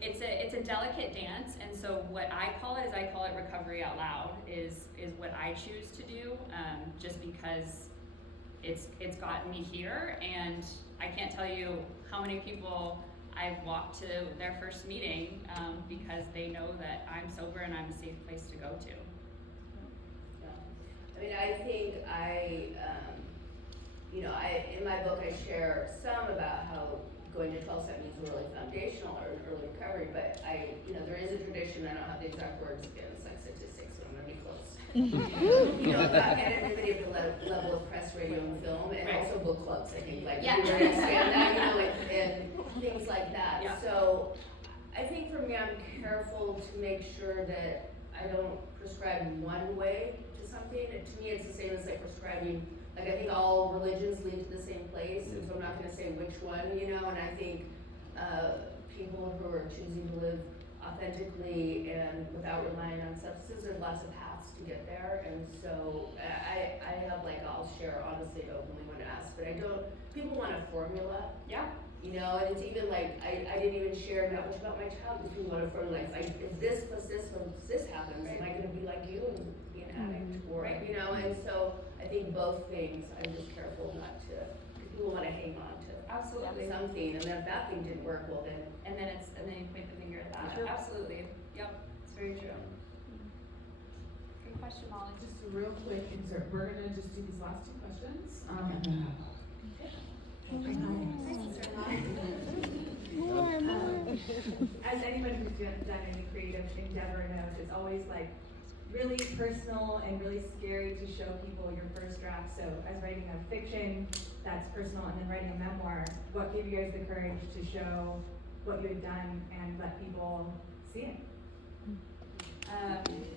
it's a delicate dance, and so what I call it recovery out loud is what I choose to do, just because it's gotten me here, and I can't tell you how many people I've walked to their first meeting because they know that I'm sober and I'm a safe place to go to. I mean, I think in my book I share some about how going to 12-step meetings is really foundational or early recovery, but there is a tradition, I don't have the exact words again, it's like statistics, so I'm gonna be close. About anonymity of the level of press, radio, and film, and also book clubs, I think, like, Yeah. you really expand that, and things like that. Yeah. So, I think for me, I'm careful to make sure that I don't prescribe one way to something. To me, it's the same as like prescribing, like I think all religions lead to the same place, and so I'm not gonna say which one, and I think people who are choosing to live authentically and without relying on substances, there's lots of paths to get there, and so I have I'll share honestly openly when asked, but people want a formula. Yeah. And it's even like, I didn't even share that much about my child because we want to formula, like, if this plus this plus this happens, am I going to be like you and be an addict? Or, and so I think both things, I'm just careful not to, because people want to hang on to Absolutely. something, and then if that thing didn't work, well then. And then you point the finger at that. Sure. Absolutely. Yep. It's very true. Good question, Molly. Just a real quick insert. We're gonna just do these last two questions. As anyone who's done any creative endeavor knows, It's always like really personal and really scary to show people your first draft. So as writing a fiction, that's personal, and then writing a memoir, what gave you guys the courage to show what you had done and let people see it?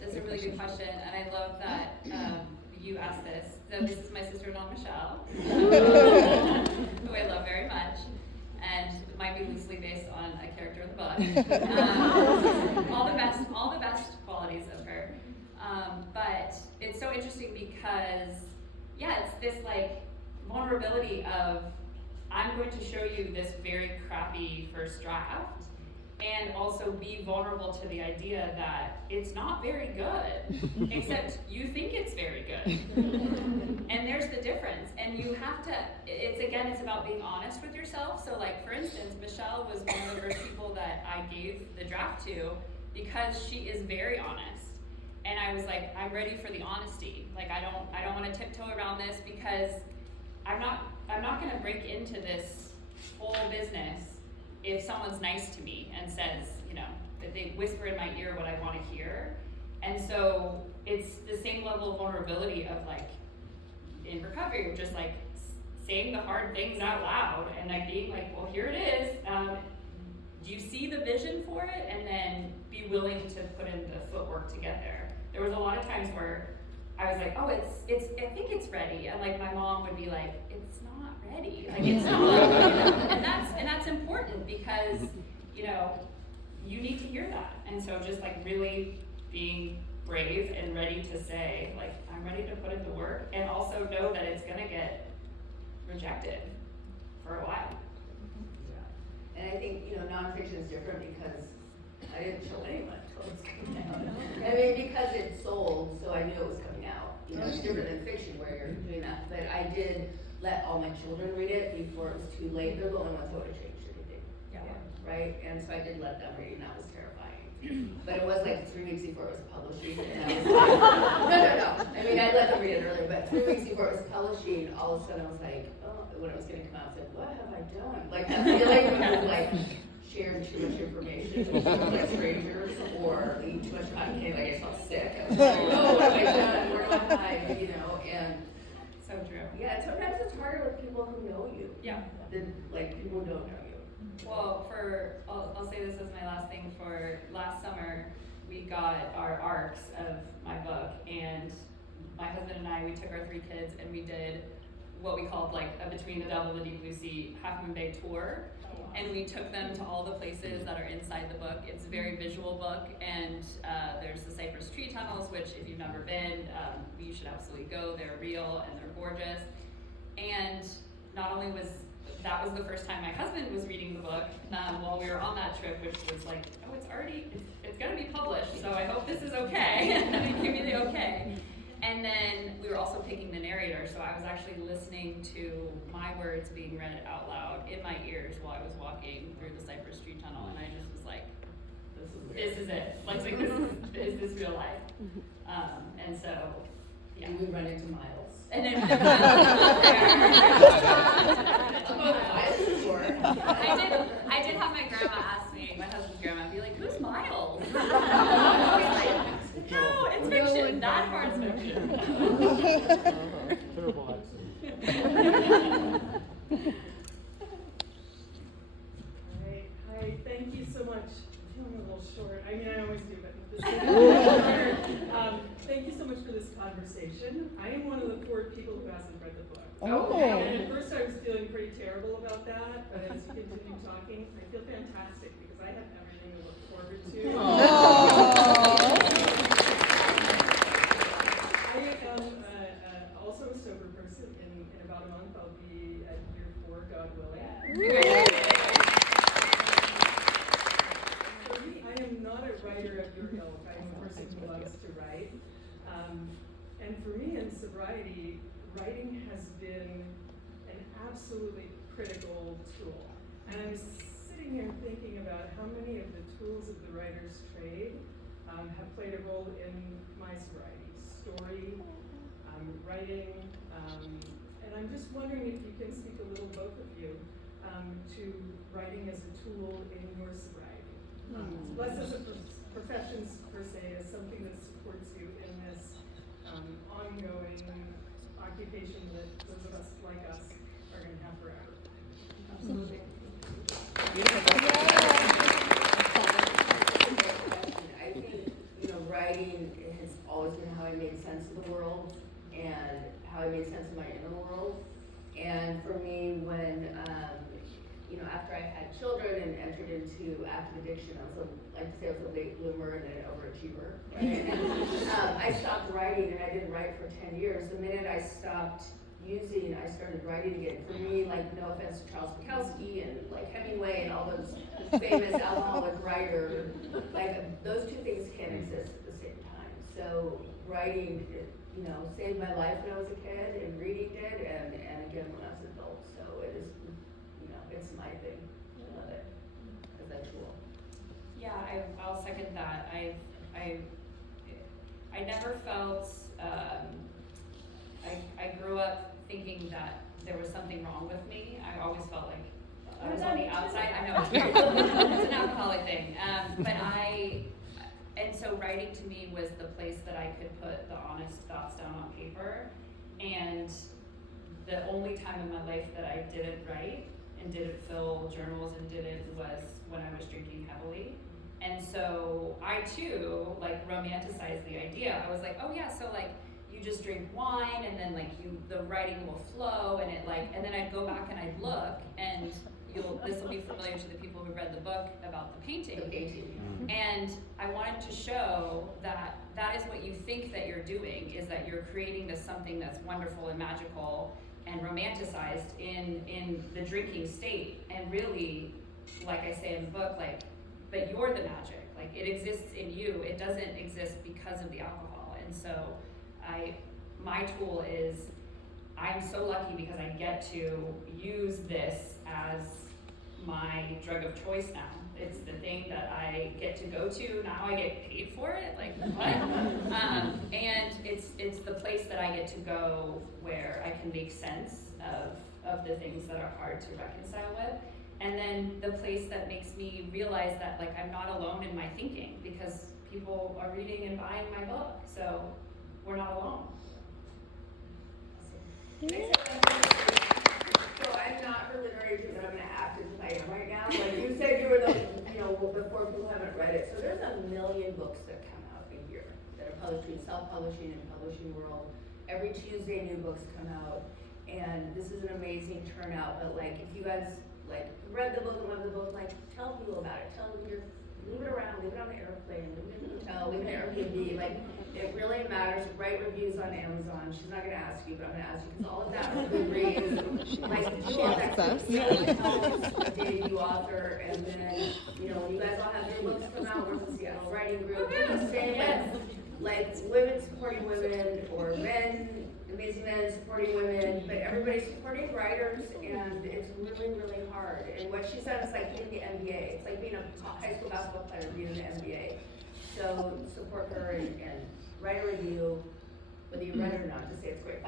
That's a really good question, and I love that you asked this. So this is my sister-in-law, Michelle, who I love very much, and it might be loosely based on a character in the book. All the best qualities of her. But it's so interesting because, yeah, it's this like vulnerability of, I'm going to show you this very crappy first draft, and also be vulnerable to the idea that it's not very good, except you think it's very good. And there's the difference. And you have to, it's about being honest with yourself. So like, for instance, Michelle was one of the first people that I gave the draft to because she is very honest. And I was like, I'm ready for the honesty. Like, I don't want to tiptoe around this because I'm not going to break into this whole business if someone's nice to me and says, that they whisper in my ear what I want to hear. And so it's the same level of vulnerability of like in recovery, of just like saying the hard things out loud and like being like, well, here it is. Do you see the vision for it? And then be willing to put in the footwork to get there. There was a lot of times where I was like, oh, I think it's ready. And like my mom would be like, it's not ready. Like it's not, and that's important because, you need to hear that. And so just like really being brave and ready to say, like, I'm ready to put in the work, and also know that it's gonna get rejected for a while. Yeah. And I think, nonfiction is different because I didn't show anyone until it was coming out. I mean, because it sold, so I knew it was coming out. It's different than fiction where you're doing that. But I did let all my children read it before it was too late. They're the only ones who would have changed anything. Yeah. Right? And so I did let them read, and that was terrifying. But it was like 3 weeks before it was publishing, and I was like, no. I mean, I let them read it earlier, but 3 weeks before it was publishing, all of a sudden I was like, oh, when it was going to come out, I was like, what have I done? Like that feeling when you're like sharing too much information with like strangers, or eating too much cotton candy, like I felt sick. I was like, oh, what have I done? Where do I hide? And So true. yeah, sometimes it's harder with people who know you. Yeah. Than like people who don't know you. Well, I'll say this as my last thing. For last summer, we got our arcs of my book, and my husband and I, we took our 3 kids and we did what we called like a Between the Devil and the Deep Blue Sea Half Moon Bay tour. And we took them to all the places that are inside the book. It's a very visual book, and there's the cypress tree tunnels, which if you've never been, you should absolutely go. They're real and they're gorgeous. And not only was that was the first time my husband was reading the book while we were on that trip, which was like, oh, it's gonna be published, so I hope this is okay. Give me the okay. And then we were also picking the narrator, so I was actually listening to my words being read out loud in my ears while I was walking through the cypress tree tunnel, and I just was like, this is it. Like is this real life? And so, yeah. And we run into Miles. And then I did have my grandma ask me, my husband's grandma, be like, who's Miles? I was like, no, it's fiction. That part's fiction. Terrible Hi, thank you so much. I'm feeling a little short. I mean, I always do, but this is thank you so much for this conversation. I am one of the 4 people who hasn't read the book. Oh. And at first I was feeling pretty terrible about that, but as you continue talking, I feel fantastic because I have everything to look forward to. I am also a sober person. In about a month I'll be at year 4, God willing. For me, I am not a writer of your ilk. I am a person who loves to write. And for me in sobriety, writing has been an absolutely critical tool. And I'm sitting here thinking about how many of the tools of the writer's trade have played a role in my sobriety. Story, writing, and I'm just wondering if you can speak a little, both of you, to writing as a tool in your sobriety. Less as a professions per se as something that supports you in this ongoing occupation that those of us like us are going to have forever. Absolutely. I think, writing has always been how I made sense of the world and how I made sense of my inner world. And for me, when, after I had children and entered into active addiction, I was a late bloomer and an overachiever. Right? I stopped writing, and I didn't write for 10 years. The minute I stopped using, I started writing again. For me, no offense to Charles Bukowski and Hemingway and all those famous alcoholic writers, those two things can't exist at the same time. So writing, saved my life when I was a kid, and reading did, and again when I was an adult. So it is, it's my thing. I love it as a tool. Yeah, I'll second that. I never felt, I grew up thinking that there was something wrong with me. I always felt like I was on the outside. I know, it's an alcoholic thing. And so writing to me was the place that I could put the honest thoughts down on paper. And the only time in my life that I didn't write and didn't fill journals and didn't was when I was drinking heavily. And so I too, romanticized the idea. I was like, oh yeah, so you just drink wine and then the writing will flow and and then I'd go back and I'd look and this will be familiar to the people who read the book about the painting. And I wanted to show that that is what you think that you're doing, is that you're creating this something that's wonderful and magical and romanticized in the drinking state. And really, like I say in the book, but you're the magic. It exists in you. It doesn't exist because of the alcohol. And so my tool is, I'm so lucky because I get to use this as my drug of choice now. It's the thing that I get to go to. Now I get paid for it. What? And it's the place that I get to go where I can make sense of the things that are hard to reconcile with. And then the place that makes me realize that I'm not alone in my thinking, because people are reading and buying my book. So we're not alone. So I'm not her literary agent, but I'm going to act as if I am right now. You said you were before people haven't read it. So there's 1 million books that come out a year that are published in self-publishing and publishing world. Every Tuesday, new books come out, and this is an amazing turnout. But if you guys read the book and love the book, tell people about it. Tell them leave it around, leave it on the airplane, leave it in the hotel, leave it in Airbnb. It really matters. Write reviews on Amazon. She's not going to ask you, but I'm going to ask you, because all of that are good reads. Do all that stuff really helps a debut author. And then, when you guys all have your books come out, we're the Seattle Writing Group. The same as women supporting women, or men, amazing men supporting women, but everybody's supporting writers, and it's really, really hard. And what she said is being the NBA. It's like being a high school basketball player, being in the NBA. So support her and write a review, whether you read it or not, just say it's great.